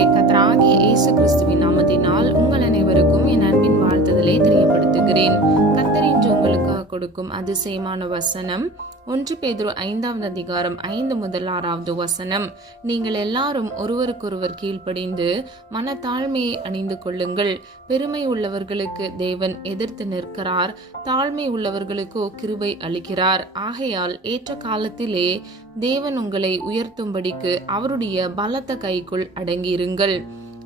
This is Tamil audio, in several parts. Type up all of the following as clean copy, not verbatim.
கர்த்தராகிய இயேசு கிறிஸ்துவின் நாமத்தினால் உங்கள் அனைவருக்கும் என் அன்பின் வாழ்த்துதலை தெரியப்படுத்துகிறேன். கர்த்தர் இன்று உங்களுக்காக கொடுக்கும் அதிசயமான வசனம் 1 பேதுரு 5வது அதிகாரம் 5 முதல் 6வது வசனம். நீங்கள் எல்லாரும் ஒருவருக்கொருவர் கீழ்ப்படிந்து மனத்தாழ்மையை அணிந்து கொள்ளுங்கள். பெருமை உள்ளவர்களுக்கு தேவன் எதிர்த்து நிற்கிறார், தாழ்மை உள்ளவர்களுக்கோ கிருபை அளிக்கிறார். ஆகையால் ஏற்ற காலத்திலே தேவன் உங்களை உயர்த்தும்படிக்கு அவருடைய பலத்த கைக்குள் அடங்கியிருங்கள்.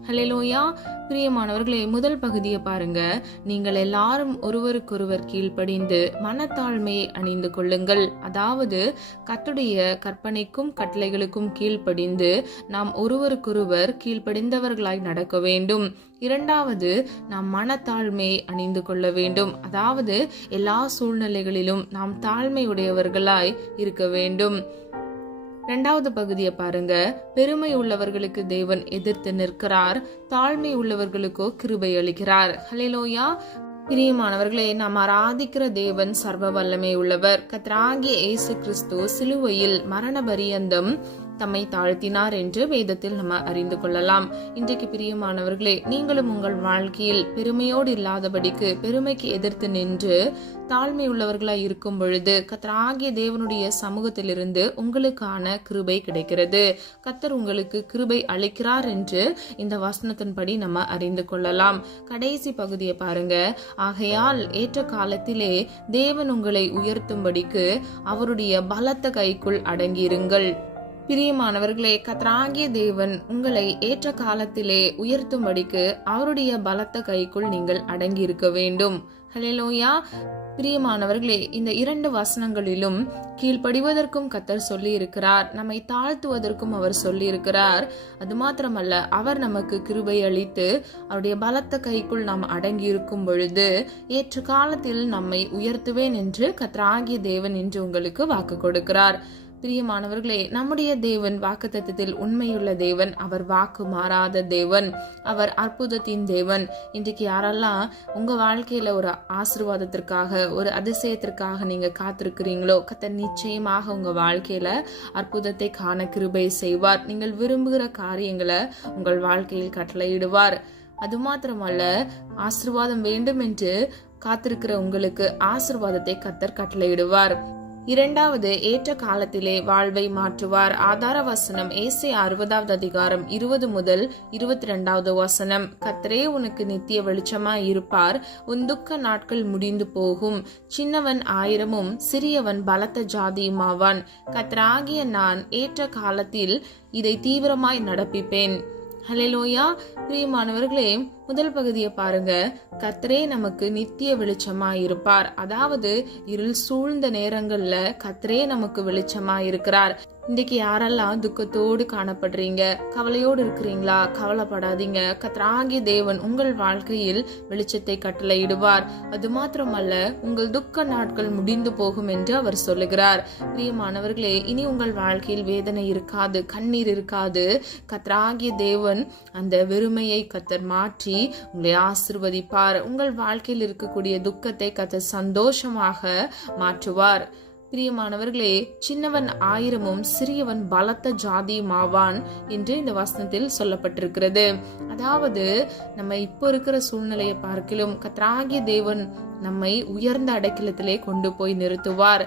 ஹல்லேலூயா. பிரியமானவர்களே, முதல் பகுதியை பாருங்க. நீங்கள் எல்லாரும் ஒருவருக்கொருவர் கீழ்ப்படிந்து மனத்தாழ்மையை அணிந்து கொள்ளுங்கள். அதாவது கர்த்தருடைய கற்பனைக்கும் கட்டளைகளுக்கும் கீழ்ப்படிந்து நாம் ஒருவருக்கொருவர் கீழ்ப்படிந்தவர்களாய் நடக்க வேண்டும். இரண்டாவது, நாம் மனத்தாழ்மையை அணிந்து கொள்ள வேண்டும். அதாவது எல்லா சூழ்நிலைகளிலும் நாம் தாழ்மை உடையவர்களாய் இருக்க வேண்டும். இரண்டாவது பகுதியை பாருங்க. பெருமை உள்ளவர்களுக்கு தேவன் எதிர்த்து நிற்கிறார், தாழ்மை உள்ளவர்களுக்கோ கிருபை அளிக்கிறார். ஹல்லேலூயா. பிரியமானவர்களே, நாம் ஆராதிக்கிற தேவன் சர்வ வல்லமை உள்ளவர். கர்த்தராகிய இயேசு கிறிஸ்து சிலுவையில் மரண பரியந்தம் தம்மை தாழ்த்தினார் என்று வேதத்தில் நம்ம அறிந்து கொள்ளலாம். இன்றைக்கு பிரியமானவர்களே, நீங்களும் உங்கள் வாழ்க்கையில் பெருமையோடு இல்லாதபடிக்கு பெருமைக்கு எதிர்த்து நின்று தாழ்மை உள்ளவர்களாய் இருக்கும் பொழுது கர்த்தராகிய தேவனுடைய சமூகத்திலிருந்து உங்களுக்கான கிருபை கிடைக்கிறது. கர்த்தர் உங்களுக்கு கிருபை அளிக்கிறார் என்று இந்த வசனத்தின்படி நம்ம அறிந்து கொள்ளலாம். கடைசி பகுதியை பாருங்க. ஆகையால் ஏற்ற காலத்திலே தேவன் உங்களை உயர்த்தும்படிக்கு அவருடைய பலத்த கைக்குள் அடங்கியிருங்கள். பிரியமானவர்களே, கர்த்தராகிய தேவன் உங்களை ஏற்ற காலத்திலே உயர்த்தும்படிக்கு அவருடைய பலத்த கைக்குள் நீங்கள் அடங்கி இருக்க வேண்டும். ஹல்லேலூயா. பிரியமானவர்களே, இந்த 2 வசனங்களிலும் கீழ்ப்படிவதற்கும் கர்த்தர் சொல்லி இருக்கிறார், நம்மை தாழ்த்துவதற்கும் அவர் சொல்லி இருக்கிறார். அது மாத்திரமல்ல, அவர் நமக்கு கிருபை அளித்து அவருடைய பலத்த கைக்குள் நாம் அடங்கி இருக்கும் பொழுது ஏற்ற காலத்தில் நம்மை உயர்த்துவேன் என்று கர்த்தராகிய தேவன் இன்று உங்களுக்கு வாக்கு கொடுக்கிறார். பிரியமானவர்களே, நம்முடைய தேவன் வாக்குத்தத்தத்தில் உண்மையுள்ள தேவன். அவர் வாக்கு மாறாத தேவன். அவர் அற்புதத்தின் தேவன். இன்றைக்கு யாரெல்லாம் உங்க வாழ்க்கையில ஒரு ஆசீர்வாதத்திற்காக, ஒரு அதிசயத்திற்காக நீங்க காத்திருக்கிறீங்களோ, கர்த்தர் நிச்சயமாக உங்க வாழ்க்கையில அற்புதத்தை காண கிருபை செய்வார். நீங்கள் விரும்புகிற காரியங்களை உங்கள் வாழ்க்கையில் கட்டளையிடுவார். அது மாத்திரமல்ல, ஆசீர்வாதம் வேண்டும் என்று காத்திருக்கிற உங்களுக்கு ஆசீர்வாதத்தை கர்த்தர் கட்டளையிடுவார். இரண்டாவது, ஏற்ற காலத்திலே வாழ்வை மாற்றுவார். ஆதார வசனம் ஏசாயா 60வது அதிகாரம் 20 முதல் 22வது வசனம். கர்த்தரே உனக்கு நித்திய வெளிச்சமாய் இருப்பார், உன் துக்க நாட்கள் முடிந்து போகும். சின்னவன் 1000 சிறியவன் பலத்த ஜாதியுமாவான். கர்த்தராகிய நான் ஏற்ற காலத்தில் இதை தீவிரமாய் நடப்பிப்பேன். ஹல்லேலூயா. பிரியமானவர்களே, முதல் பகுதியை பாருங்க. கர்த்தரே நமக்கு நித்திய வெளிச்சமாய் இருப்பார். அதாவது இருள் சூழ்ந்த நேரங்கள்ல கர்த்தரே நமக்கு வெளிச்சமாய் இருக்கிறார். இன்றைக்கு யாரெல்லாம் துக்கத்தோடு காணப்படுறீங்க, கவலையோடு இருக்கிறீங்களா? கவலைப்படாதீங்க. கர்த்தராகிய தேவன் உங்கள் வாழ்க்கையில் வெளிச்சத்தை கட்டளையிடுவார். அது மாத்திரமல்ல, உங்கள் துக்க நாட்கள் முடிந்து போகும் என்று அவர் சொல்லுகிறார். பிரியமானவர்களே, இனி உங்கள் வாழ்க்கையில் வேதனை இருக்காது, கண்ணீர் இருக்காது. கர்த்தராகிய தேவன் அந்த வெறுமையை கர்த்தர் மாற்றி உங்களை ஆசீர்வதிப்பார். உங்கள் வாழ்க்கையில் இருக்கக்கூடிய துக்கத்தை கர்த்தர் சந்தோஷமாக மாற்றுவார். பிரியமானவர்களே, சின்னவன் 1000 சிறியவன் பலத்த ஜாதியுமாவான் என்று இந்த வசனத்தில் சொல்லப்பட்டிருக்கிறது. அதாவது நம்ம இப்போ இருக்கிற சூழ்நிலையை பார்க்கிலும் கர்த்தராகிய தேவன் நம்மை உயர்ந்த அடைக்கலத்திலே கொண்டு போய் நிறுத்துவார்.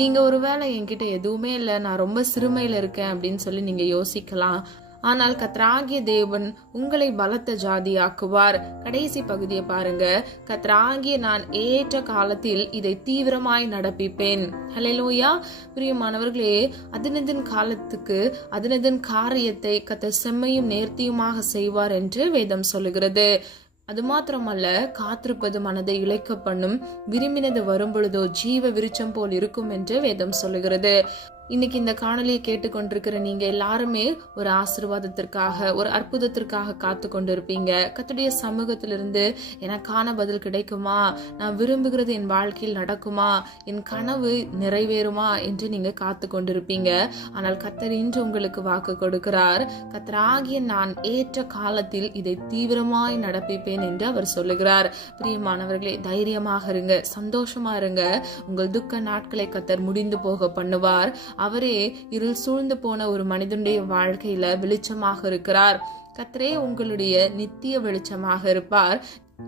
நீங்க ஒருவேளை என்கிட்ட எதுவுமே இல்லை, நான் ரொம்ப சிறுமையில இருக்கேன் அப்படின்னு சொல்லி நீங்க யோசிக்கலாம். ஆனால் கர்த்தராகிய தேவன் உங்களை பலத்த ஜாதியாக்குவார். கடைசி பகுதியை பாருங்க. கர்த்தராகிய நான் ஏற்ற காலத்தில் இதை தீவிரமாய் நடப்பிப்பேன். ஹல்லேலூயா. பிரியமானவர்களே, அதினதின் காலத்துக்கு அதினதின் காரியத்தை கர்த்தர் செம்மையும் நேர்த்தியுமாக செய்வார் என்று வேதம் சொல்லுகிறது. அது மாத்திரமல்ல, காத்திருப்பது மனதை இளைக்க பண்ணும், விரும்பினது வரும் பொழுதோ ஜீவ விருட்சம் போல் இருக்கும் என்று வேதம் சொல்லுகிறது. இன்னைக்கு இந்த காணொலியை கேட்டுக்கொண்டிருக்கிற நீங்க எல்லாருமே ஒரு ஆசீர்வாதத்திற்காக, ஒரு அற்புதத்திற்காக காத்து கொண்டிருப்பீங்க. கர்த்தருடைய சமூகத்திலிருந்து எனக்கான பதில் கிடைக்குமா, நான் விரும்புகிறது என் வாழ்க்கையில் நடக்குமா, என் கனவு நிறைவேறுமா என்று நீங்க காத்து கொண்டிருப்பீங்க. ஆனால் கர்த்தர் இன்று உங்களுக்கு வாக்கு கொடுக்கிறார். கர்த்தராகிய நான் ஏற்ற காலத்தில் இதை தீவிரமாய் நடப்பிப்பேன் என்று அவர் சொல்லுகிறார். பிரியமானவர்களே, தைரியமாக இருங்க, சந்தோஷமா இருங்க. உங்கள் துக்க நாட்களை கர்த்தர் முடிந்து போக பண்ணுவார். அவரே இருள் சூழ்ந்து போன ஒரு மனிதனுடைய வாழ்க்கையில வெளிச்சமாக இருக்கிறார். கர்த்தரே உங்களுடைய நித்திய வெளிச்சமாக இருப்பார்.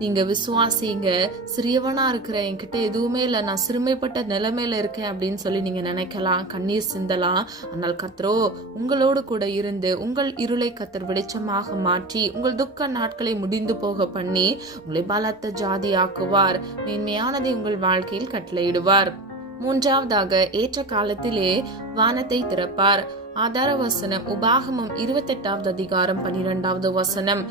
நீங்க விசுவாசிங்க. சிறியவனா இருக்கிற என்கிட்ட எதுவுமே இல்லை, நான் சிறுமைப்பட்ட நிலைமையில இருக்கேன் அப்படின்னு சொல்லி நீங்க நினைக்கலாம், கண்ணீர் சிந்தலாம். ஆனால் கர்த்தரோ உங்களோடு கூட இருந்து உங்கள் இருளை கர்த்தர் வெளிச்சமாக மாற்றி உங்கள் துக்க நாட்களை முடிந்து போக பண்ணி உங்களை பலத்த ஜாதி ஆக்குவார். மேன்மையானதை உங்கள் வாழ்க்கையில் கட்டளையிடுவார். மூன்றாவதாக, ஏற்ற காலத்திலே வானத்தை திறப்பார். ஆதார வசனம் உபாகமம் 28வது அதிகாரம் 12வது வசனம்.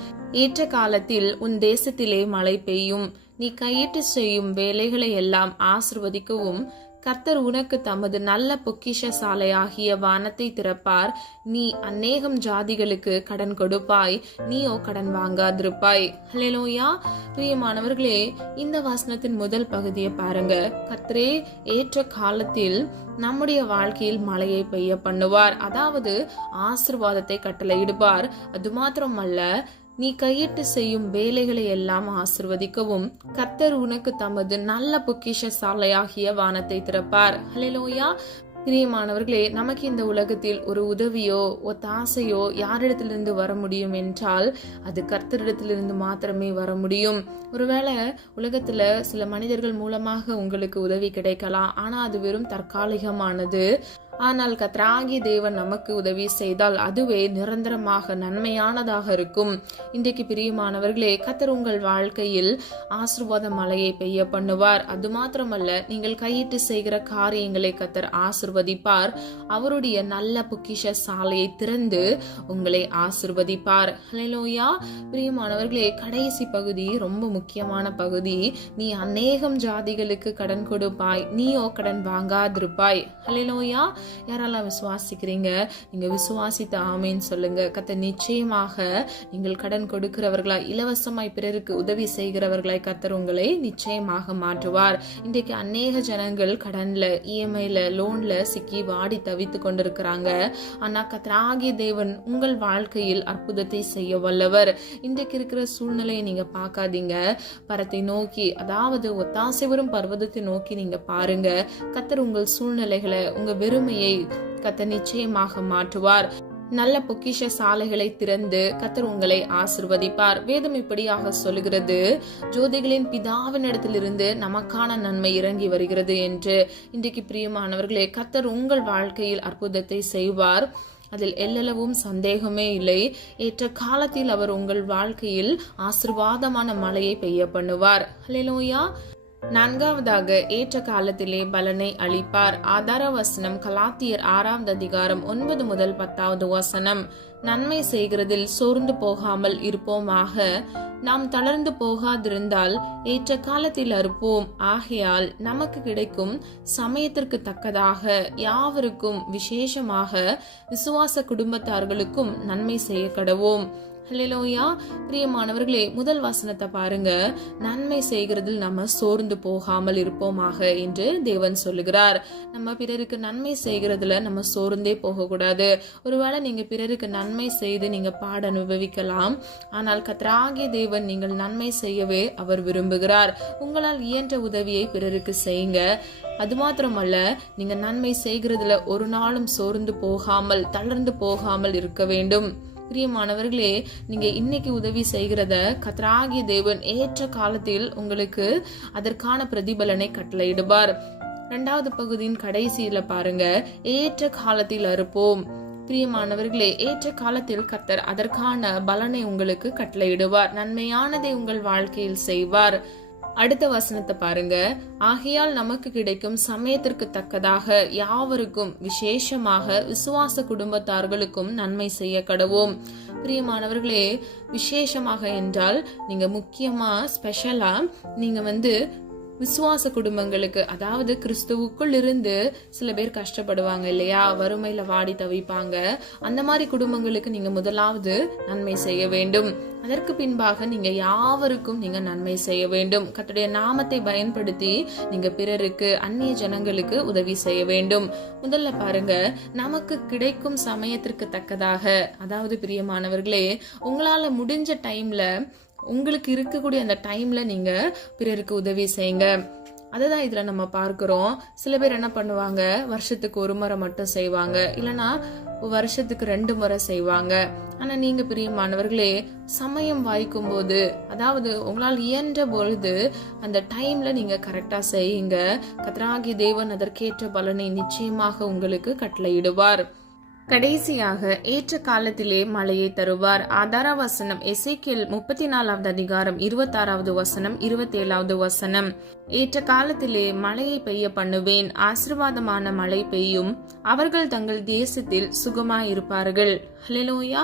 ஏற்ற காலத்தில் உன் தேசத்திலே மழை பெய்யும், நீ கையிட்டு செய்யும் வேலைகளை எல்லாம் ஆசிர்வதிக்கவும் கர்த்தர் உனக்கு தமது நல்ல பொக்கிஷ சாலையாகிய வானத்தை திறப்பார். நீ அநேகம் ஜாதிகளுக்கு கடன் கொடுப்பாய், நீயோ கடன் வாங்காதிருப்பாய். ஹல்லேலூயா. பிரியமானவர்களே, இந்த வசனத்தின் முதல் பகுதியை பாருங்க. கர்த்தரே ஏற்ற காலத்தில் நம்முடைய வாழ்க்கையில் மழையை பெய்ய பண்ணுவார், அதாவது ஆசீர்வாதத்தை கட்டளையிடுவார். அது மாத்திரமல்ல, நீ கையிட்டு செய்யும் வேலைகளை எல்லாம் ஆசிர்வதிக்கவும் கர்த்தர் உனக்கு தமது நல்ல பொக்கிஷ சாலையாகிய வானத்தை திறப்பார். ஹல்லேலூயா. பிரியமானவர்களே, நமக்கு இந்த உலகத்தில் ஒரு உதவியோ ஒத்தாசையோ யாரிடத்திலிருந்து வர முடியும் என்றால் அது கர்த்தரிடத்திலிருந்து மாத்திரமே வர முடியும். ஒருவேளை உலகத்துல சில மனிதர்கள் மூலமாக உங்களுக்கு உதவி கிடைக்கலாம், ஆனா அது வெறும் தற்காலிகமானது. ஆனால் கர்த்தராகிய தேவன் நமக்கு உதவி செய்தால் அதுவே நிரந்தரமாக நன்மையானதாக இருக்கும். இன்றைக்கு பிரியமானவர்களே, கர்த்தர் உங்கள் வாழ்க்கையில் ஆசீர்வாத மழையை பெய்ய பண்ணுவார். அது மாத்திரமல்ல, நீங்கள் கையிட்டு செய்கிற காரியங்களை கர்த்தர் ஆசீர்வதிப்பார். அவருடைய நல்ல பொக்கிஷ சாலையை திறந்து உங்களை ஆசீர்வதிப்பார். ஹல்லேலூயா. பிரியமானவர்களே, கடைசி பகுதி ரொம்ப முக்கியமான பகுதி. நீ அநேகம் ஜாதிகளுக்கு கடன் கொடுப்பாய், நீயோ கடன் வாங்காதிருப்பாய். ஹல்லேலூயா. யாரெல்லாம் விசுவாசிக்கிறீங்க? நீங்க விசுவாசித்த ஆமேன்னு சொல்லுங்க. கர்த்தர் நிச்சயமாக நீங்கள் கடன் கொடுக்கிறவர்களாய், இலவசமாய் பிறருக்கு உதவி செய்கிறவர்களாய் கர்த்தர் உங்களை நிச்சயமாக மாற்றுவார். இன்றைக்கு அநேக ஜனங்கள் கடன்ல, இஎம்ஐல, லோன்ல சிக்கி வாடி தவித்து கொண்டிருக்கிறாங்க. ஆனா கர்த்தராகிய தேவன் உங்கள் வாழ்க்கையில் அற்புதத்தை செய்ய வல்லவர். இன்றைக்கு இருக்கிற சூழ்நிலையை நீங்க பார்க்காதீங்க, பரத்தை நோக்கி, அதாவது ஒத்தாசை வரும் பர்வதத்தை நோக்கி நீங்க பாருங்க. கர்த்தர் உங்கள் சூழ்நிலைகளை, உங்க வெறுமையை கர்த்தர் நிச்சயமாக மாற்றுவார். நல்ல பொக்கிஷ சாலைகளை திறந்து கர்த்தர் உங்களை ஆசிர்வதிப்பார். வேதம் இப்படியாக சொல்லுகிறது, ஜோதிகளின் பிதாவினிடத்திலிருந்து நமக்கான நன்மை இறங்கி வருகிறது என்று. இன்றைக்கு பிரியமானவர்களே, கர்த்தர் உங்கள் வாழ்க்கையில் அற்புதத்தை செய்வார். அதில் எல்லளவும் சந்தேகமே இல்லை. ஏற்ற காலத்தில் அவர் உங்கள் வாழ்க்கையில் ஆசீர்வாதமான மழையை பெய்ய பண்ணுவார். ஹல்லேலூயா. நான்காவதாக, ஏற்ற காலத்திலே பலனை அளிப்பார். ஆதார வசனம் கலாத்தியர் 6வது அதிகாரம் 9 முதல் 10வது வசனம். நன்மை செய்கிறதில் சோர்ந்து போகாமல் இருப்போமாக, நாம் தளர்ந்து போகாதிருந்தால் ஏற்ற காலத்தில் அறுப்போம். ஆகையால் நமக்கு கிடைக்கும் சமயத்திற்கு தக்கதாக யாவருக்கும், விசேஷமாக விசுவாச குடும்பத்தார்களுக்கும் நன்மை செய்ய கடவோம். ஹல்லேலூயா. பிரியமானவர்களே, முதல் வசனத்தை பாருங்க. நன்மை செய்கிறதில் நம்ம சோர்ந்து போகாமல் இருப்போமாக என்று தேவன் சொல்லுகிறார். நம்ம பிறருக்கு நன்மை செய்கிறதுல நம்ம சோர்ந்தே போகக்கூடாது. ஒருவேளை நீங்க பிறருக்கு நன்மை செய்து நீங்க பாட அனுபவிக்கலாம், ஆனால் கர்த்தராகிய தேவன் நீங்கள் நன்மை செய்யவே அவர் விரும்புகிறார். உங்களால் இயன்ற உதவியை பிறருக்கு செய்யுங்க. அது மாத்திரமல்ல, நீங்க நன்மை செய்கிறதுல ஒரு நாளும் சோர்ந்து போகாமல், தளர்ந்து போகாமல் இருக்க வேண்டும். பிரியமானவர்களே, நீங்க இன்னைக்கு உதவி செய்கிறத கர்த்தராகிய தேவன் ஏற்ற காலத்தில் உங்களுக்கு அதற்கான பிரதிபலனை கட்டளையிடுவார். 2வது பகுதியின் கடைசியில பாருங்க, ஏற்ற காலத்தில் அறுப்போம். பிரியமானவர்களே, ஏற்ற காலத்தில் கர்த்தர் அதற்கான பலனை உங்களுக்கு கட்டளையிடுவார். நன்மையானதை உங்கள் வாழ்க்கையில் செய்வார். அடுத்த வசனத்தை பாருங்க. ஆகையால் நமக்கு கிடைக்கும் சமயத்திற்கு தக்கதாக யாவருக்கும், விசேஷமாக விசுவாச குடும்பத்தார்களுக்கும் நன்மை செய்ய கடவோம். பிரியமானவர்களே, விசேஷமாக என்றால் நீங்க முக்கியமா ஸ்பெஷலா நீங்க விசுவாச குடும்பங்களுக்கு, அதாவது கிறிஸ்துவுக்குள் இருந்து சில பேர் கஷ்டப்படுவாங்க இல்லையா, வறுமையில வாடி தவிப்பாங்க. அந்த மாதிரி குடும்பங்களுக்கு நீங்க முதலாவது நன்மை செய்ய வேண்டும். அதற்கு பின்பாக நீங்க யாவருக்கும் நீங்க நன்மை செய்ய வேண்டும். கர்த்தருடைய நாமத்தை பயன்படுத்தி நீங்க பிறருக்கு, அந்நிய ஜனங்களுக்கு உதவி செய்ய வேண்டும். முதல்ல பாருங்க, நமக்கு கிடைக்கும் சமயத்திற்கு தக்கதாக, அதாவது பிரியமானவர்களே, உங்களால முடிஞ்ச டைம்ல, உங்களுக்கு இருக்கக்கூடிய அந்த டைம்ல நீங்க பிறருக்கு உதவி செய்யுங்க. அதுதான் இதுல நம்ம பார்க்கிறோம். சில பேர் என்ன பண்ணுவாங்க, வருஷத்துக்கு ஒரு முறை மட்டும் செய்வாங்க, இல்லைன்னா வருஷத்துக்கு 2 முறை செய்வாங்க. ஆனா நீங்க பிரியமானவர்களே, சமயம் வாய்க்கும் போது, அதாவது உங்களால் இயன்ற பொழுது அந்த டைம்ல நீங்க கரெக்டா செய்யுங்க. கர்த்தராகிய தேவன் அதற்கேற்ற பலனை நிச்சயமாக உங்களுக்கு கட்டளையிடுவார். கடைசியாக ஏற்ற காலத்திலே மழையை தருவார். ஆதார வசனம் எசேக்கியேல் 34வது அதிகாரம் 26வது வசனம் 27வது வசனம். ஏற்ற காலத்திலே மழையை பெய்ய பண்ணுவேன், ஆசீர்வாதமான மழை பெய்யும், அவர்கள் தங்கள் தேசத்தில் சுகமாயிருப்பார்கள். ஹல்லேலூயா.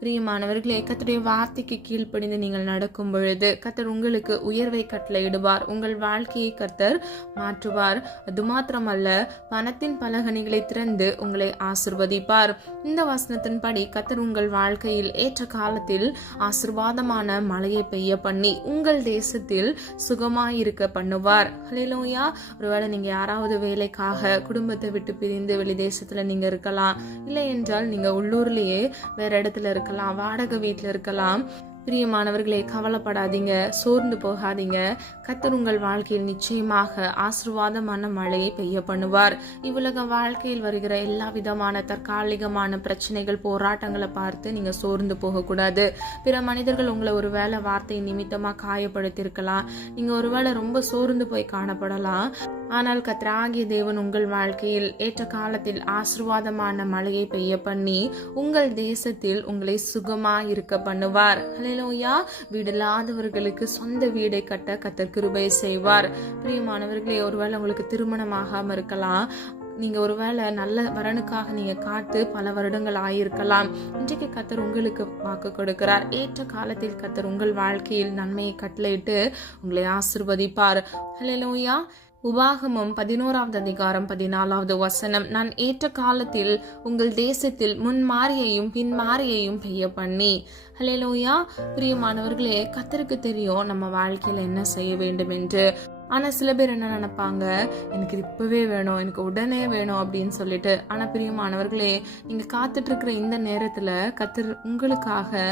பிரியமானவர்களே, கர்த்தருடைய வார்த்தைக்கு கீழ்ப்படிந்து நீங்கள் நடக்கும் பொழுது கர்த்தர் உங்களுக்கு உயர்வை கட்டளையிடுவார். உங்கள் வாழ்க்கையை கர்த்தர் மாற்றுவார். அது மாத்திரமல்ல, பணத்தின் பலகணிகளை திறந்து உங்களை ஆசிர்வதிப்பார். இந்த வசனத்தின்படி கர்த்தர் உங்கள் வாழ்க்கையில் ஏற்ற காலத்தில் ஆசீர்வாதமான மழையை பெய்ய பண்ணி உங்கள் தேசத்தில் சுகமாயிருக்க பண்ணுவார். ஹல்லேலூயா. ஒருவேளை நீங்க யாராவது வேலைக்காக குடும்பத்தை விட்டு பிரிந்து வெளி தேசத்துல நீங்க இருக்கலாம், இல்லை என்றால் நீங்க உள்ளூர்லயே வேற இடத்துல இருக்கலாம், வாடகை வீட்டுல இருக்கலாம். பிரியமானவர்களே, கவலைப்படாதீங்க, சோர்ந்து போகாதீங்க. கர்த்தர் உங்கள் வாழ்க்கையில் நிச்சயமாக ஆசீர்வாதமான மழையை பெய்ய பண்ணுவார். இவ்வுலக வாழ்க்கையில் வருகிற எல்லா விதமான தற்காலிகமான பிரச்சனைகள், போராட்டங்களை பார்த்து நீங்க சோர்ந்து போகக்கூடாது. பிற மனிதர்கள் உங்களை ஒரு வேளை வார்த்தை நிமித்தமா காயப்படுத்திருக்கலாம், நீங்க ஒருவேளை ரொம்ப சோர்ந்து போய் காணப்படலாம். ஆனால் கர்த்தராகிய தேவன் உங்கள் வாழ்க்கையில் ஏற்ற காலத்தில் ஆசீர்வாதமான மழையை பெய்ய பண்ணி உங்கள் தேசத்தில் உங்களை சுகமா இருக்க பண்ணுவார். ஹல்லேலூயா. வீடில்லாதவர்களுக்கு சொந்த வீடை கட்ட கர்த்தர் கிருபை செய்வார். பிரியமானவர்களே, ஒருவேளை உங்களுக்கு திருமணம் ஆகாம இருக்கலாம், நீங்க ஒருவேளை நல்ல வரனுக்காக நீங்க காத்து பல வருடங்கள் ஆயிருக்கலாம். இன்றைக்கு கர்த்தர் உங்களுக்கு வாக்கு கொடுக்கிறார். ஏற்ற காலத்தில் கர்த்தர் உங்கள் வாழ்க்கையில் நன்மையை கட்டளையிட்டு உங்களை ஆசீர்வதிப்பார். ஹல்லேலூயா. உபாகமம் 11வது அதிகாரம் 14வது வசனம். நான் ஏற்ற காலத்தில் உங்கள் தேசத்தில் முன்மாரியையும் பின்மாரியையும் பெய்ய பண்ணி. ஹல்லேலூயா. பிரியமானவர்களே, கர்த்தருக்கு தெரியும் நம்ம வாழ்க்கையில என்ன செய்ய வேண்டும் என்று. ஆனா சில பேர் என்ன நினைப்பாங்க, எனக்கு இப்பவே வேணும், எனக்கு உடனே வேணும் அப்படின்னு சொல்லிட்டு. ஆனா பிரியமானவர்களே, நீங்க காத்துட்டு இருக்கிற இந்த நேரத்துல கர்த்தர் உங்களுக்காக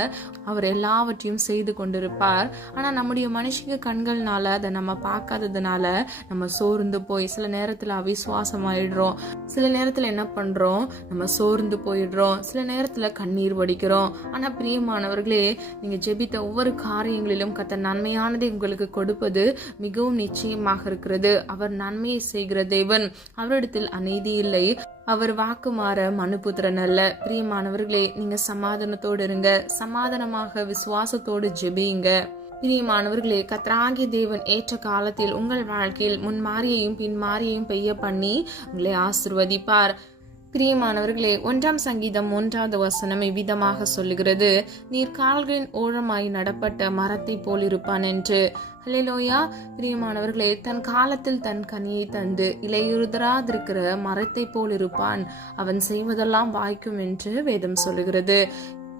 அவர் எல்லாவற்றையும் செய்து கொண்டிருப்பார். ஆனா நம்முடைய மனுஷங்க கண்கள்னால அதை நம்ம பார்க்காததுனால நம்ம சோர்ந்து போய் சில நேரத்துல அவிசுவாசம் ஆயிடுறோம். சில நேரத்துல என்ன பண்றோம், நம்ம சோர்ந்து போயிடுறோம். சில நேரத்துல கண்ணீர் வடிக்கிறோம். ஆனா பிரியமானவர்களே, நீங்க ஜெபித்த ஒவ்வொரு காரியங்களிலும் கர்த்தர் நன்மையானதை உங்களுக்கு கொடுப்பது மிகவும் நிச்சயமாக இருக்கிறது. அவர் நன்மையை செய்கிற தேவன், அவரிடத்தில் அநீதி இல்லை. அவர் வாக்கு மாற மனுபுத்திரன் அல்ல. பிரியமானவர்களே, நீங்க சமாதானத்தோடு இருங்க, சமாதானமாக விசுவாசத்தோடு ஜெபியுங்க. பிரியமானவர்களே, கர்த்தராகிய தேவன் ஏற்ற காலத்தில் உங்கள் வாழ்க்கையில் முன்மாரியையும் பின்மாரியையும் பெய்ய பண்ணி உங்களை ஆசீர்வதிப்பார். பிரியமானவர்களே, 1ஆம் சங்கீதம் 1வது வசனம் இவ்விதமாக சொல்லுகிறது, நீர் கால்களின் ஓரமாய் நடப்பட்ட மரத்தை போல் இருப்பான் என்று. ஹல்லேலூயா. பிரியமானவர்களே, தன் காலத்தில் தன் கனியை தந்து இலையுதிராதிருக்கிற மரத்தை போல் இருப்பான், அவன் செய்வதெல்லாம் வாய்க்கும் என்று வேதம் சொல்லுகிறது.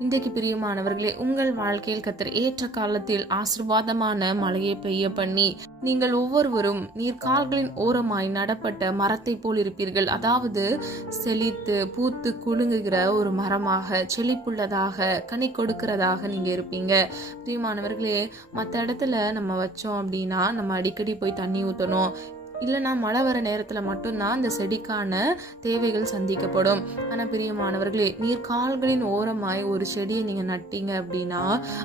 இன்றைக்கு பிரியமானவர்களே, உங்கள் வாழ்க்கையில் கர்த்தர் ஏற்ற காலத்தில் ஆசீர்வாதமான மழையை பெய்ய பண்ணி நீங்கள் ஒவ்வொருவரும் நீர்கால்களின் ஓரமாய் நடப்பட்ட மரத்தை போல் இருப்பீர்கள். அதாவது செழித்து பூத்து குலுங்குகிற ஒரு மரமாக, செழிப்புள்ளதாக, கனி கொடுக்கிறதாக நீங்க இருப்பீங்க. பிரியமானவர்களே, மற்ற இடத்துல நம்ம வச்சோம் அப்படின்னா நம்ம அடிக்கடி போய் தண்ணி ஊற்றணும், இல்லைனா மழை வர நேரத்துல மட்டும்தான் அந்த செடிக்கான தேவைகள் சந்திக்கப்படும். ஆனா பிரியமானவர்களே, நீர்கால்களின் ஓரமாய் ஒரு செடியை நீங்க நட்டீங்க அப்படின்னா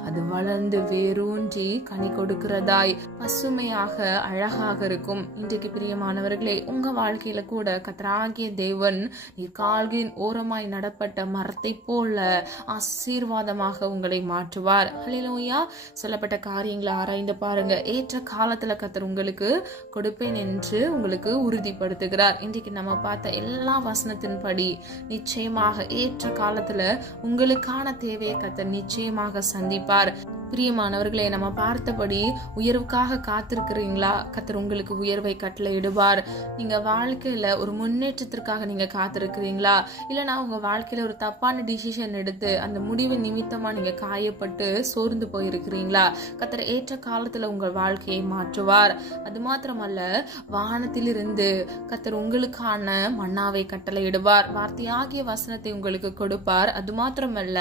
அது வளர்ந்து வேரூன்றி கனி கொடுக்கிறதாய் பசுமையாக அழகாக இருக்கும். இன்றைக்கு பிரியமானவர்களே, உங்க வாழ்க்கையில கூட கர்த்தராகிய தேவன் நீர்கால்களின் ஓரமாய் நடப்பட்ட மரத்தை போல ஆசீர்வாதமாக உங்களை மாற்றுவார். ஹல்லேலூயா. சொல்லப்பட்ட காரியங்களை ஆராய்ந்து பாருங்க. ஏற்ற காலத்துல கர்த்தர் உங்களுக்கு கொடுப்பேன் என்று உங்களுக்கு உறுதிப்படுத்துகிறார். இன்றைக்கு நம்ம பார்த்த எல்லா வசனத்தின்படி நிச்சயமாக ஏற்ற காலத்துல உங்களுக்கான தேவையை கர்த்தர் நிச்சயமாக சந்திப்பார். பிரியமானவர்களே, நம்ம பார்த்தபடி உயர்வுக்காக காத்திருக்கிறீங்களா? கர்த்தர் உங்களுக்கு உயர்வை கட்டளையிடுவார். நீங்க வாழ்க்கையில ஒரு முன்னேற்றத்திற்காக நீங்க காத்திருக்கிறீங்களா? இல்லைன்னா உங்க வாழ்க்கையில ஒரு தப்பான டிசிஷன் எடுத்து அந்த முடிவு நிமித்தமா நீங்க காயப்பட்டு சோர்ந்து போயிருக்கிறீங்களா? கர்த்தர் ஏற்ற காலத்துல உங்கள் வாழ்க்கையை மாற்றுவார். அது மாத்திரமல்ல, வானத்திலிருந்து கர்த்தர் உங்களுக்கான மன்னாவை கட்டளையிடுவார். வார்த்தையாகிய வசனத்தை உங்களுக்கு கொடுப்பார். அது மாத்திரமல்ல,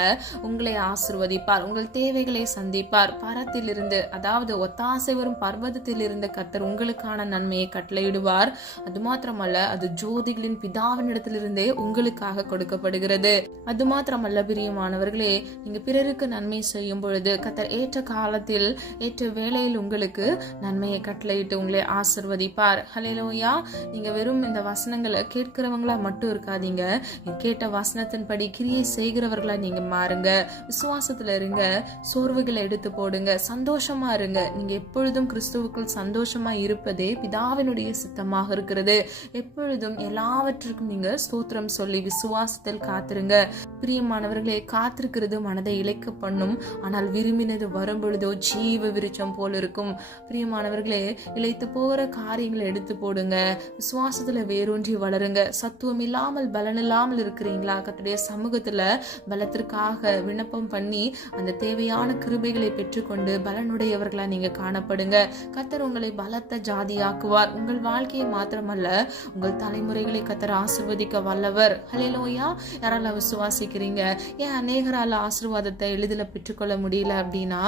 உங்களை ஆசீர்வதிப்பார், உங்கள் தேவைகளை சந்திப்பார். ஆசிர்வதிப்பார். பரத்திலிருந்து, அதாவது ஒத்தாசை வரும் பர்வதத்தில் இருந்து கர்த்தர் உங்களுக்கான நன்மையை கட்டளையிடுவார். அது மாத்திரமல்ல, அது ஜோதிகளின் பிதாவினிடத்திலிருந்தே உங்களுக்காக கொடுக்கப்படுகிறது. அது மாத்திரமல்ல பிரியமானவர்களே, நீங்க பிறருக்கு நன்மை செய்யும் பொழுது கர்த்தர் ஏற்ற காலத்தில் ஏற்ற வேளையில் உங்களுக்கு நன்மையை கட்டளையிட்டு உங்களை ஆசிர்வதிப்பார். ஹல்லேலூயா. நீங்க வெறும் இந்த வசனங்களை கேட்கிறவங்களா மட்டும் இருக்காதீங்க. கேட்ட வசனத்தின்படி கிரியை செய்கிறவர்களா நீங்க மாறுங்க. விசுவாசத்துல இருங்க. சோர்வுகளை எடுத்து போடுங்க. சந்தோஷமா இருங்க. நீங்க எப்பொழுதும் கிறிஸ்துவுக்குள் சந்தோஷமா இருப்பதே பிதாவினுடைய சித்தமாக இருக்கிறது. எப்பொழுதும் எல்லாவற்றுக்கும் நீங்க ஸ்தோத்திரம் சொல்லி விசுவாசத்தில் காத்திருங்க. பிரியமானவர்களே, காத்திருக்கிறது மனதை இழைக்க பண்ணும். ஆனால் விரும்பினது வரும் பொழுதோ ஜீவ விருட்சம் போல் இருக்கும். பிரியமானவர்களே, இழைத்து போகிற காரியங்களை எடுத்து போடுங்க. விசுவாசத்துல வேரூன்றி வளருங்க. சத்துவம் இல்லாமல் பலன் இல்லாமல் இருக்கிறீங்களா? கர்த்தருடைய சமூகத்துல பலத்திற்காக விண்ணப்பம் பண்ணி அந்த தேவையான கிருபைகளை பெற்றுக்கொண்டு பலனுடையவர்களா நீங்க காணப்படுங்க. கர்த்தர் உங்களை பலத்த ஜாதியாக்குவார். உங்கள் வாழ்க்கையை மாத்திரமல்ல, உங்கள் தலைமுறைகளை கர்த்தர் ஆசீர்வதிக்க வல்லவர். ஹல்லேலூயா. யாரால விசுவாசிக்கிறீங்க? ஏன் அநேகரால ஆசீர்வாதத்தை எளிதில் பெற்றுக்கொள்ள முடியல அப்படின்னா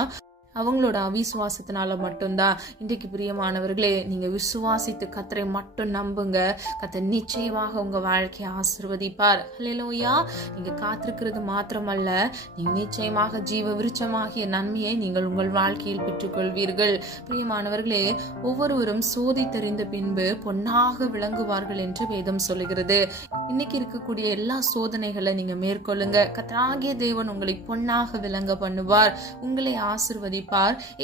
அவங்களோட அவிசுவாசத்தினால மட்டும்தான். இன்றைக்கு பிரியமானவர்களே, நீங்க விசுவாசித்து கர்த்தரை மட்டும் நம்புங்க. கர்த்தர் நிச்சயமாக உங்க வாழ்க்கையை ஆசீர்வதிப்பார். ஹல்லேலூயா. நீங்க காத்திருக்கிறது மாத்திரமல்ல, நீங்க நிச்சயமாக ஜீவ விருட்சமாகிய நன்மையை நீங்கள் உங்கள் வாழ்க்கையில் பெற்றுக்கொள்வீர்கள். பிரியமானவர்களே, ஒவ்வொருவரும் சோதித்தறிந்த பின்பு பொன்னாக விளங்குவார்கள் என்று வேதம் சொல்லுகிறது. இன்னைக்கு இருக்கக்கூடிய எல்லா சோதனைகளை நீங்க மேற்கொள்ளுங்க. கர்த்தராகிய தேவன் உங்களை பொன்னாக விளங்க பண்ணுவார். உங்களை ஆசீர்வதிப்பார்.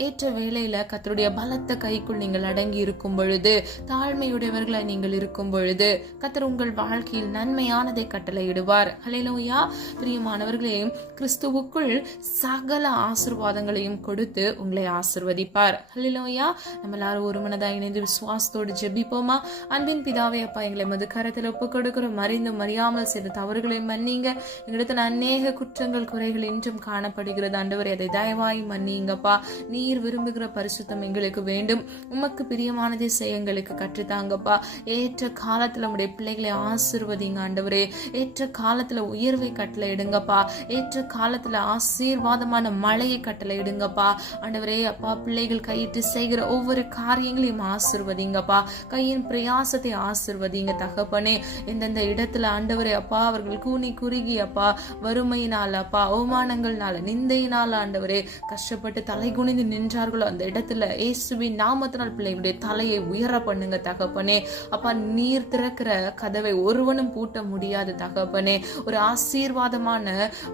ஏற்ற வேளையில கர்த்தருடைய பலத்த கைக்குள் நீங்கள் அடங்கி இருக்கும் பொழுது, தாழ்மையுடையவர்களை நீங்கள் இருக்கும் பொழுது கர்த்தர் உங்கள் வாழ்க்கையில் நன்மையானதை கட்டளையிடுவார். ஹல்லேலூயா. பிரியமானவர்களே, கிறிஸ்துவுக்குள் சகல ஆசீர்வாதங்களையும் கொடுத்து உங்களை ஆசீர்வதிப்பார். ஹல்லேலூயா. நம்ம எல்லாரும் ஒரு மனதாக இணைந்து விசுவாசத்தோடு ஜெபிப்போமா? அன்பின் பிதாவே, அப்பா, எங்களை மது கரத்தில் ஒப்புக் கொடுக்கிறோம். மறிந்தும் மறியாமல் செய்த தவறுகளை மன்னிங்க. எங்களிடத்தில் அநேக குற்றங்கள் குறைகள் இன்றும் காணப்படுகிறது. ஆண்டவரே, அதை தயவாய் மன்னிங்கப்பா. நீர் விரும்புகிற பரிசுத்தம் எங்களுக்கு வேண்டும். உமக்கு பிரியமானதை செய்ய எங்களுக்கு கற்றுத்தாங்கப்பா. ஏற்ற காலத்துல உடைய பிள்ளைகளை ஆசீர்வதிங்க ஆண்டவரே. ஏற்ற காலத்துல உயர்வை கட்டளை இடுங்கப்பா. ஏற்ற காலத்துல ஆசீர்வாதமான மழையை கட்டளை இடுங்கப்பா. ஆண்டவரே அப்பா, பிள்ளைகள் கையிட்டு செய்கிற ஒவ்வொரு காரியங்களையும் ஆசீர்வதிங்கப்பா. கையின் பிரயாசத்தை ஆசீர்வதிங்க தகப்பனே. எந்தெந்த இடத்துல ஆண்டவரே அப்பா அவர்கள் கூனி குறுகி அப்பா வறுமையினால அப்பா அவமானங்கள்னால நிந்தையினால ஆண்டவரே கஷ்டப்பட்டு தலை குனிந்து நின்றார்களோ அந்த இடத்துல இயேசுவின் நாமத்தினால் பிள்ளைகளுடைய தலையை உயர பண்ணுங்க தகப்பனே. அப்பா, நீர் திறக்கிற கதவை ஒருவனும் பூட்ட முடியாது தகப்பனே. ஒரு ஆசீர்வாதமான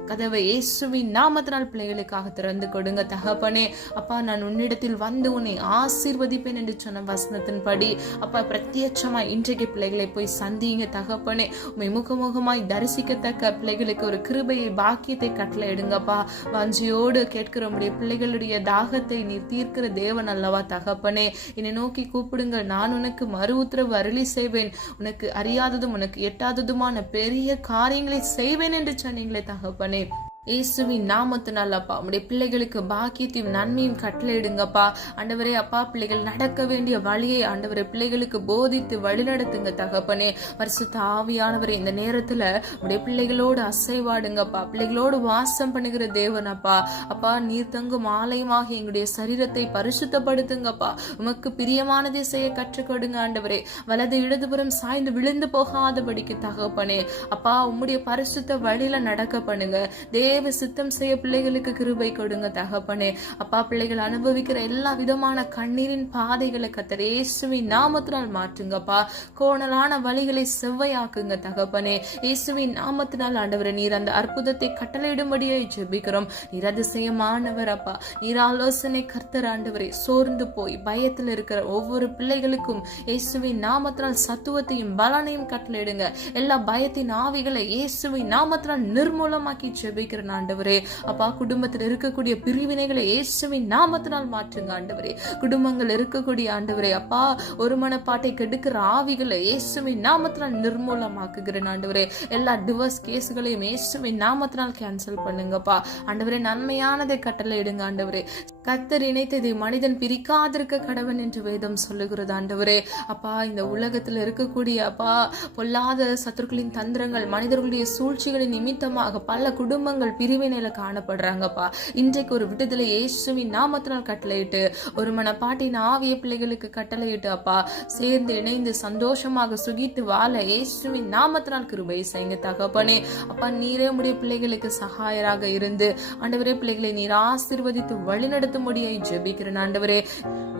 கதவை இயேசுவின் நாமத்தினால் பிள்ளைகளுக்காக திறந்து கொடுங்க தகப்பனே. அப்பா, நான் உன்னிடத்தில் வந்து உன்னை ஆசீர்வதிப்பேன் என்று சொன்ன வசனத்தின்படி அப்பா பிரத்யட்சமா இன்றைக்கு பிள்ளைகளை போய் சந்திங்க தகப்பனே. உம்மை முகமுகமாய் தரிசிக்கத்தக்க பிள்ளைகளுக்கு ஒரு கிருபையை பாக்கியத்தை கட்டளை எடுங்கப்பா. வாஞ்சியோடு கேட்கிற உம்முடைய பிள்ளைகளுடைய தாகத்தை நீர் தீர்க்கிற தேவன் அல்லவா தகப்பனே. என்னை நோக்கி கூப்பிடுங்கள், நான் உனக்கு மறு உத்தரவு அருளி செய்வேன். உனக்கு அறியாததும் உனக்கு எட்டாததுமான பெரிய காரியங்களை செய்வேன் என்று சொன்னீங்களே தகப்பனே. இயேசுவின் நாமத்தினால் அப்பா உடைய பிள்ளைகளுக்கு பாக்கியத்தையும் நன்மையும் கட்டளையிடுங்கப்பா. ஆண்டவரே அப்பா, பிள்ளைகள் நடக்க வேண்டிய வழியை ஆண்டவரே பிள்ளைகளுக்கு போதித்து வழிநடத்துங்க தகப்பனே. பரிசுத்த ஆவியானவரே, இந்த நேரத்துல உடைய பிள்ளைகளோடு அசைவாடுங்கப்பா. பிள்ளைகளோடு வாசம் பண்ணுகிற தேவன் அப்பா. அப்பா, நீர் தங்கும் ஆலயமாக எங்களுடைய சரீரத்தை பரிசுத்தப்படுத்துங்கப்பா. உமக்கு பிரியமானதை செய்ய கற்றுக்கொடுங்க ஆண்டவரே. வலது இடதுபுறம் சாய்ந்து விழுந்து போகாதபடிக்கு தகப்பனே. அப்பா, உம்முடைய பரிசுத்த வழியில நடக்க பண்ணுங்க. தேவ சித்தம் செய்ய பிள்ளைகளுக்கு கிருபை கொடுங்க தகப்பனே. அப்பா, பிள்ளைகள் அனுபவிக்கிற எல்லா விதமான கண்ணீரின் பாதைகளை கர்த்தர் இயேசுவின் நாமத்தினால் மாற்றுங்கப்பா. கோணலான வழிகளை செவ்வையாக்குங்க தகப்பனே. இயேசுவின் நாமத்தினால் ஆண்டவரே, நீர் அந்த அற்புதத்தை கட்டளையிடும்படியே ஜெபிக்கிறோம். நீர் அதிசயமானவர் அப்பா. நீர் ஆலோசனை கர்த்தர் ஆண்டவரே. சோர்ந்து போய் பயத்தில் இருக்கிற ஒவ்வொரு பிள்ளைகளுக்கும் இயேசுவின் நாமத்தினால் சத்துவத்தையும் பலனையும் கட்டளையிடுங்க. எல்லா பயத்தின் ஆவிகளை இயேசுவின் நாமத்தினால் நிர்மூலமாக்கி ஜெபிக்கிற ஆண்டவரே. அப்பா, குடும்பத்தில் இருக்கக்கூடிய பிரிவினைகளை இயேசுவின் நாமத்தினால் மாற்றுங்க ஆண்டவரே. குடும்பங்கள் இருக்கக்கூடிய ஆண்டவரே அப்பா ஒரு மனப்பாட்டை கெடுக்கிற ஆவிகளை இயேசுவின் நாமத்தினால் நிர்மூலமாக்குகிறேன் ஆண்டவரே. எல்லா டிவோர்ஸ் கேஸ்களையும் இயேசுவின் நாமத்தினால் கேன்சல் பண்ணுங்கப்பா ஆண்டவரே. நன்மையானதை கட்டளை இடுங்க ஆண்டவரே. கர்த்தர் இணைத்ததை மனிதன் பிரிக்காதிருக்க கடவன் என்று வேதம் சொல்லுகிறது ஆண்டவரே. அப்பா, இந்த உலகத்தில் இருக்கக்கூடிய அப்பா பொல்லாத சத்துருக்களின் தந்திரங்கள், மனிதர்களுடைய சூழ்ச்சிகளின் நிமித்தமாக பல குடும்பங்கள் பிரிவினையில காணப்படுறாங்கப்பா. இன்றைக்கு ஒரு விடுதலை இயேசுவின் நாமத்தினால் கட்டளையிட்டு, ஒரு மனப்பாட்டின் ஆவிய பிள்ளைகளுக்கு கட்டளையிட்டு அப்பா, சேர்ந்து இணைந்து சந்தோஷமாக சுகித்து வாழ இயேசுவின் நாமத்தினால் கிருபை செய்யுங்க தகப்பனே. அப்பா, நீரே உடைய பிள்ளைகளுக்கு சகாயராக இருந்து ஆண்டவரே, பிள்ளைகளை நீர் ஆசீர்வதித்து வழிநடத்தும்படியாய் ஜெபிக்கிறேன் ஆண்டவரே.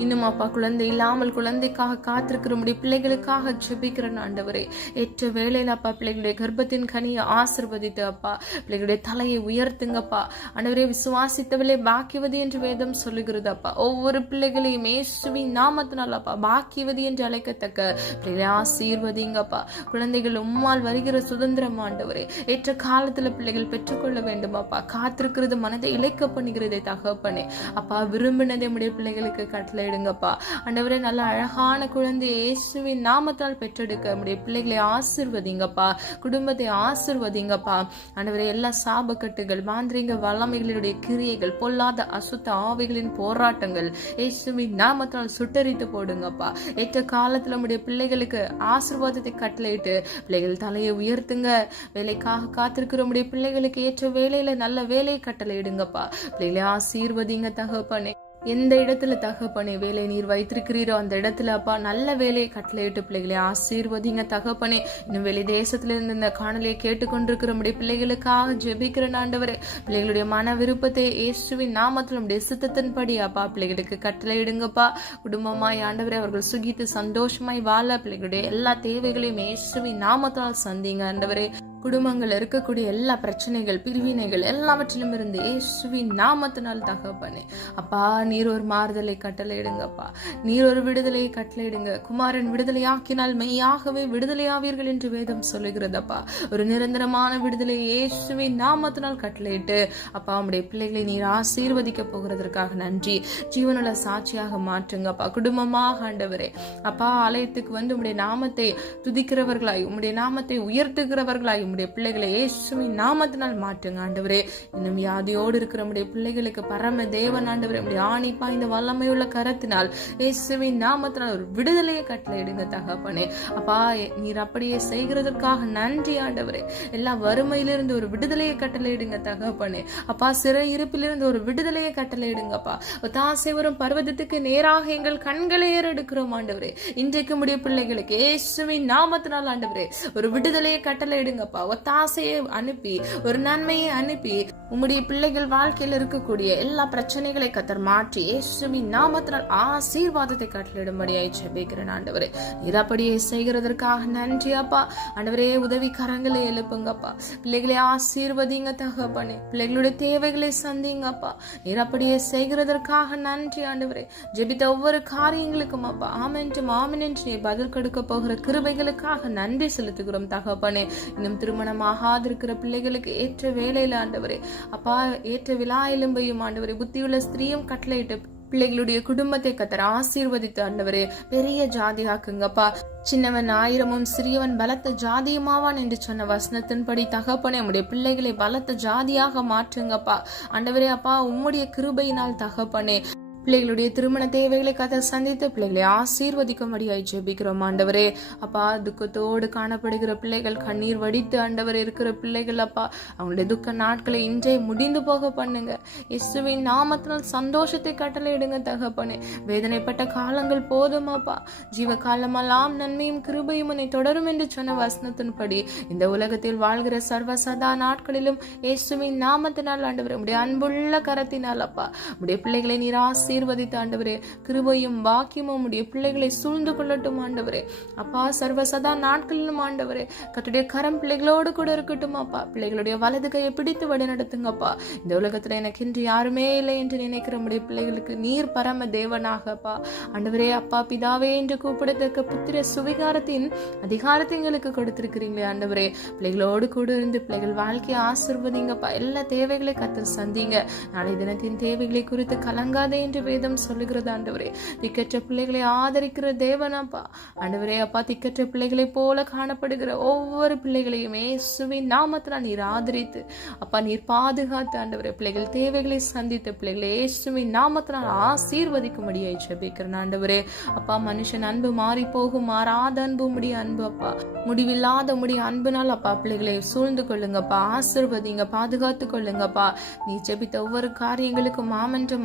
இன்னும் அப்பா, குழந்தை இல்லாமல் குழந்தைக்காக காத்திருக்கிற முடிய பிள்ளைகளுக்காக ஜெபிக்கிறேன் ஆண்டவரே. ஏற்ற வேளையில் அப்பா, பிள்ளைகளுடைய கர்ப்பத்தின் கனியை ஆசீர்வதித்து அப்பா, பிள்ளைகளுடைய தலையை உயர்த்துங்கப்பா ஆண்டவரே. விசுவாசித்தவளே பாக்கியவதி என்று வேதம் சொல்லுகிறது அப்பா. ஒவ்வொரு பிள்ளைகளையும் இயேசுவின் நாமத்தினால் அப்பா பாக்கியவதி என்று அழைக்கத்தக்க பிள்ளைகளை ஆசீர்வதிங்கப்பா. குழந்தைகள் உம்மால் வருகிற சுதந்திரம் ஆண்டவரே, ஏற்ற காலத்துல பிள்ளைகள் பெற்றுக்கொள்ள வேண்டும் அப்பா. காத்திருக்கிறது மனதை இழைக்க பண்ணுகிறதே தகப்பனே. அப்பா, விரும்பினதை உடைய பிள்ளைகளுக்கு கட்டளையிடுங்கப்பா ஆண்டவரே. நல்ல அழகான குழந்தை இயேசுவின் நாமத்தால் பெற்றெடுக்க உடைய பிள்ளைகளை ஆசீர்வதிங்கப்பா. குடும்பத்தை ஆசீர்வதிங்கப்பா ஆண்டவரே. எல்லா சாபக்கட்டுகள், மாந்திரிக வல்லமைகளுடைய கிரியைகள், பொல்லாத அசுத்த ஆவிகளின் போராட்டங்கள் இயேசுவின் நாமத்தால் சுட்டரித்து போடுங்கப்பா. ஏற்ற காலத்துல உடைய பிள்ளைகளுக்கு ஆசீர்வாதத்தை கட்டளையிட்டு பிள்ளைகள் தலையை உயர்த்துங்க. வேலைக்காக காத்திருக்கிற உடைய பிள்ளைகளுக்கு ஏற்ற வேலையில நல்ல வேலையை கட்டளையிடுங்கப்பா. பிள்ளைகளை ஆசீர்வதிங்க தகப்பனே. எந்த இடத்துல தகப்பனே வேலை நீர் வைத்திருக்கிறீரோ அந்த இடத்துல அப்பா நல்ல வேலையை கட்டளையிட்டு பிள்ளைகளை ஆசீர்வதிங்க தகப்பனே. இன்னும் வெளி தேசத்துல இருந்து இந்த காணொலியை கேட்டுக்கொண்டிருக்கிற நம்முடைய பிள்ளைகளுக்காக ஜெபிக்கிற ஆண்டவரே, பிள்ளைகளுடைய மன விருப்பத்தை இயேசுவின் நாமத்தில் நம்முடைய சித்தத்தின்படி அப்பா பிள்ளைகளுக்கு கட்டளையிடுங்கப்பா. குடும்பமாய் ஆண்டவரே, அவர்கள் சுகித்து சந்தோஷமாய் வாழ பிள்ளைகளுடைய எல்லா தேவைகளையும் இயேசுவின் நாமத்தால் சந்திங்க ஆண்டவரே. குடும்பங்கள் இருக்கக்கூடிய எல்லா பிரச்சனைகள், பிரிவினைகள் எல்லாவற்றிலும் இருந்து இயேசுவின் நாமத்தினால் தகப்பனே அப்பா, நீர் ஒரு மாறுதலை கட்டளையிடுங்கப்பா. நீர் ஒரு விடுதலையை கட்டளையிடுங்க. குமாரன் விடுதலையாக்கினால் மெய்யாகவே விடுதலையாவீர்கள் என்று வேதம் சொல்லுகிறதப்பா. ஒரு நிரந்தரமான விடுதலை இயேசுவின் நாமத்தினால் கட்டளையிட்டு அப்பா, உம்முடைய பிள்ளைகளை நீர் ஆசீர்வதிக்க போகிறதற்காக நன்றி. ஜீவனுள்ள சாட்சியாக மாற்றுங்கப்பா. குடும்பமாக ஆண்டவரே அப்பா, ஆலயத்துக்கு வந்து உம்முடைய நாமத்தை துதிக்கிறவர்களாய், உம்முடைய நாமத்தை உயர்த்துகிறவர்களாய் உம்முடைய பிள்ளைகளை இயேசுவின் நாமத்தினால் மாற்றுங்க ஆண்டவரே. இன்னும் வியாதியோடு இருக்கிற உம்முடைய பிள்ளைகளுக்கு பரம தேவன் ஆண்டவரே, உம்முடைய ஆணி பாய்ந்த வல்லமையுள்ள கரத்தினால் இயேசுவின் நாமத்தினால் ஒரு விடுதலையை கட்டளையிடுங்க தகப்பனே. அப்பா, நீர் அப்படியே செய்கிறதற்காக நன்றி ஆண்டவரே. எல்லா வறுமையிலிருந்து ஒரு விடுதலையை கட்டளையிடுங்க தகப்பனே. அப்பா, சிறை இருப்பிலிருந்து ஒரு விடுதலையை கட்டளையிடுங்கப்பா. தாசை வரும் பர்வதத்துக்கு நேராக எங்கள் கண்களை ஏறெடுக்கிறோம் ஆண்டவரே. இன்றைக்கு உம்முடைய பிள்ளைகளுக்கு இயேசுவின் நாமத்தினால் ஆண்டவரே ஒரு விடுதலையை கட்டளையிடுங்கப்பா. ஒத்தாசையை அனுப்பி, ஒரு நன்மையை அனுப்பி உம்முடைய பிள்ளைகள் வாழ்க்கையில் இருக்கக்கூடிய எல்லா பிரச்சனைகளை கத்தர் மாற்றி இயேசுவின் நாமத்தினால் ஆசீர்வாதத்தை கட்டளையிடும்படியாய் ஜெபிக்கிறேன் ஆண்டவரே. நீர் அப்படியே செய்கிறதற்காக நன்றி அப்பா ஆண்டவரே. உதவி கரங்களை எழுப்புங்கப்பா. பிள்ளைகளை ஆசீர்வதிங்க தகப்பனே. பிள்ளைகளுடைய தேவைகளை சந்திங்கப்பா. நீர் அப்படியே செய்கிறதற்காக நன்றி ஆண்டவரே. ஜெபித்த ஒவ்வொரு காரியங்களுக்கும் அப்பா ஆமென்றும் ஆமென் என்று நீ பதில் கொடுக்க போகிற கிருபைகளுக்காக நன்றி செலுத்துகிறோம் தகப்பனே. இன்னும் திருமணமாகாதிருக்கிற பிள்ளைகளுக்கு ஏற்ற வேலையில ஆண்டவரே அப்பா, ஏற்ற விழா எலும்பையும் ஆண்டவரே, புத்தியுள்ள ஸ்திரீயும் கட்டளையிட்டு பிள்ளைகளுடைய குடும்பத்தை கத்தர் ஆசீர்வதித்து ஆண்டவரே பெரிய ஜாதியாக்குங்கப்பா. சின்னவன் 1000 சிறியவன் பலத்த ஜாதியுமாவான் என்று சொன்ன வசனத்தின்படி தகப்பனே, உம்முடைய பிள்ளைகளை பலத்த ஜாதியாக மாற்றுங்கப்பா ஆண்டவரே. அப்பா, உம்முடைய கிருபையினால் தகப்பனே பிள்ளைகளுடைய திருமண தேவைகளை கதை சந்தித்து பிள்ளைகளை ஆசீர்வதிக்கும்படியாய் ஜெபிக்கிறோம் ஆண்டவரே. அப்பா, துக்கத்தோடு காணப்படுகிற பிள்ளைகள், கண்ணீர் வடித்து ஆண்டவர் இருக்கிற பிள்ளைகள் அப்பா, அவங்களுடைய துக்க நாட்களை இன்றே முடிந்து போக பண்ணுங்க. இயேசுவின் நாமத்தினால் சந்தோஷத்தை கட்டளையிடுங்க தகப்பனே. வேதனைப்பட்ட காலங்கள் போதும் அப்பா. ஜீவ காலமெல்லாம் நன்மையும் கிருபையும் உன்னை தொடரும் என்று சொன்ன வசனத்தின்படி இந்த உலகத்தில் வாழ்கிற சர்வ சதா நாட்களிலும் இயேசுவின் நாமத்தினால் ஆண்டவர் உடைய அன்புள்ள கரத்தினால் அப்பா உடைய பிள்ளைகளை நீர் ஆசீர்வதித்து ஆண்டவரே, கிருபையும் பாக்கியமும் உடைய பிள்ளைகளை சூழ்ந்து கொள்ளட்டும் ஆண்டவரே. அப்பா, சர்வசதா நாட்களிலும் ஆண்டவரே கர்த்தருடைய கரம் பிள்ளைகளோடு கூட இருக்கட்டும் அப்பா. பிள்ளைகளுடைய வலது கையை பிடித்து வழி நடத்துங்கப்பா. இந்த உலகத்துல எனக்கு இன்று யாருமே இல்லை என்று நினைக்கிற உடைய பிள்ளைகளுக்கு நீர் பரம தேவனாகப்பா ஆண்டவரே. அப்பா, பிதாவே என்று கூப்பிடத்தக்க புத்திர சுவிகாரத்தின் அதிகாரத்தை எங்களுக்கு கொடுத்திருக்கிறீங்களே ஆண்டவரே. பிள்ளைகளோடு கூட இருந்து பிள்ளைகள் வாழ்க்கையை ஆசீர்வதிங்கப்பா. எல்லா தேவைகளை கர்த்தர் சந்திங்க. நாளை தினத்தின் தேவைகளை குறித்து கலங்காதே என்று வேதம் சொல்லுகிறது ஆண்டவரே. திக்கற்ற பிள்ளைகளை ஆதரிக்கிற தேவனப்பா ஆண்டவரே. அப்பா திக்கற்ற பிள்ளைகளை போல காணப்படுகிற ஒவ்வொரு பிள்ளைகளையும் இயேசுவின் நாமத்தில் நீர் ஆதரித்து அப்பா நீர் பாதுகாத்து ஆண்டவரே பிள்ளைகள் தேவைகளை சந்தித்த பிள்ளைகளை இயேசுவின் நாமத்தில் ஆசீர்வதிக்கும்படியாய் ஜெபிக்கிறேன் ஆண்டவரே. அப்பா மனுஷன் அன்பு மாறி போகும், மாறாத அன்பு முடிய அன்பு அப்பா, முடிவில்லாத முடிய அன்புனால் அப்பா பிள்ளைகளை சூழ்ந்து கொள்ளுங்கப்பா, ஆசீர்வதிங்க, பாதுகாத்து கொள்ளுங்கப்பா. நீ ஜெபித்த ஒவ்வொரு காரியங்களுக்கும்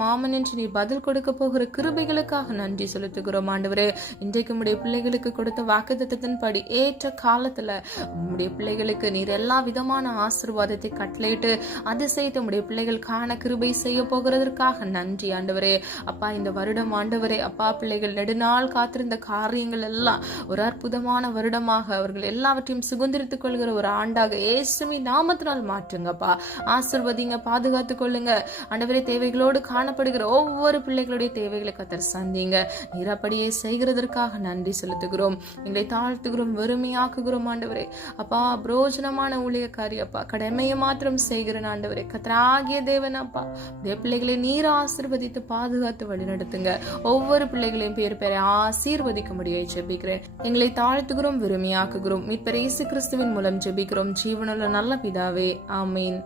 மாமன் என்று நீ பதில் கொடுக்க போகிற கிருபைகளுக்காக நன்றி செலுத்துகிறோம் ஆண்டவரே. இன்றைக்கு உம்முடைய பிள்ளைகளுக்கு கொடுத்த வாக்குத்தத்தத்தின்படி ஏற்ற காலத்துல உம்முடைய பிள்ளைகளுக்கு நீர் எல்லா விதமான ஆசீர்வாதத்தை கட்டளையிட்டு அதிசயத்தை உம்முடைய பிள்ளைகள் காண கிருபை செய்ய போகிறதற்காக நன்றி ஆண்டவரே. அப்பா இந்த வருடம் ஆண்டவரே அப்பா பிள்ளைகள் நெடுநாள் காத்திருந்த காரியங்கள் எல்லாம் ஒரு அற்புதமான வருடமாக அவர்கள் எல்லாவற்றையும் சுதந்திரித்துக் கொள்கிற ஒரு ஆண்டாக இயேசுவின் நாமத்தினால் மாற்றுங்கப்பா. ஆசீர்வதிங்க, பாதுகாத்துக் கொள்ளுங்க ஆண்டவரே. தேவைகளோடு காணப்படுகிற ஒவ்வொரு பிள்ளைகளுடைய தேவைகளை கர்த்தர் சந்திங்க. நீர் அப்படியே செய்கிறதற்காக நன்றி செலுத்துகிறோம். எங்களை தாழ்த்துகிறோம், வெறுமையாக்குகிறோம் ஆண்டவரே. அப்பா புரோஜனமான ஊழியக்காரி அப்பா, கடமையை மாத்திரம் செய்கிற ஆண்டவரே கர்த்தராகிய தேவன் அப்பா. பிள்ளைகளை நீர் ஆசீர்வதித்து பாதுகாத்து வழிநடத்துங்க. ஒவ்வொரு பிள்ளைகளையும் பேரை ஆசீர்வதிக்கும்படியை ஜெபிக்கிறேன். எங்களை தாழ்த்துகிறோம், வெறுமையாக்குகிறோம். மீட்பர் இயேசு கிறிஸ்துவின் மூலம் ஜெபிக்கிறோம் ஜீவனுள்ள நல்ல பிதாவே, ஆமீன்.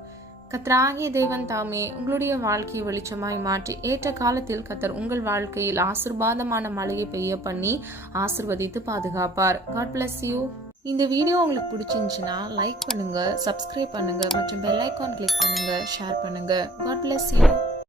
கர்த்தராகிய தேவன் தாமே உங்களுடைய வாழ்க்கையை வெளிச்சமாய் மாற்றி ஏற்ற காலத்தில் கர்த்தர் உங்கள் வாழ்க்கையில் ஆசீர்வாதமான மழையை பெய்ய பண்ணி ஆசீர்வதித்து பாதுகாப்பார். God bless you. இந்த வீடியோ உங்களுக்கு பிடிச்சிருந்துச்சுன்னா லைக் பண்ணுங்க, சப்ஸ்கிரைப் பண்ணுங்க மற்றும் பெல் ஐகான் கிளிக் பண்ணுங்க, ஷேர் பண்ணுங்க. God bless you.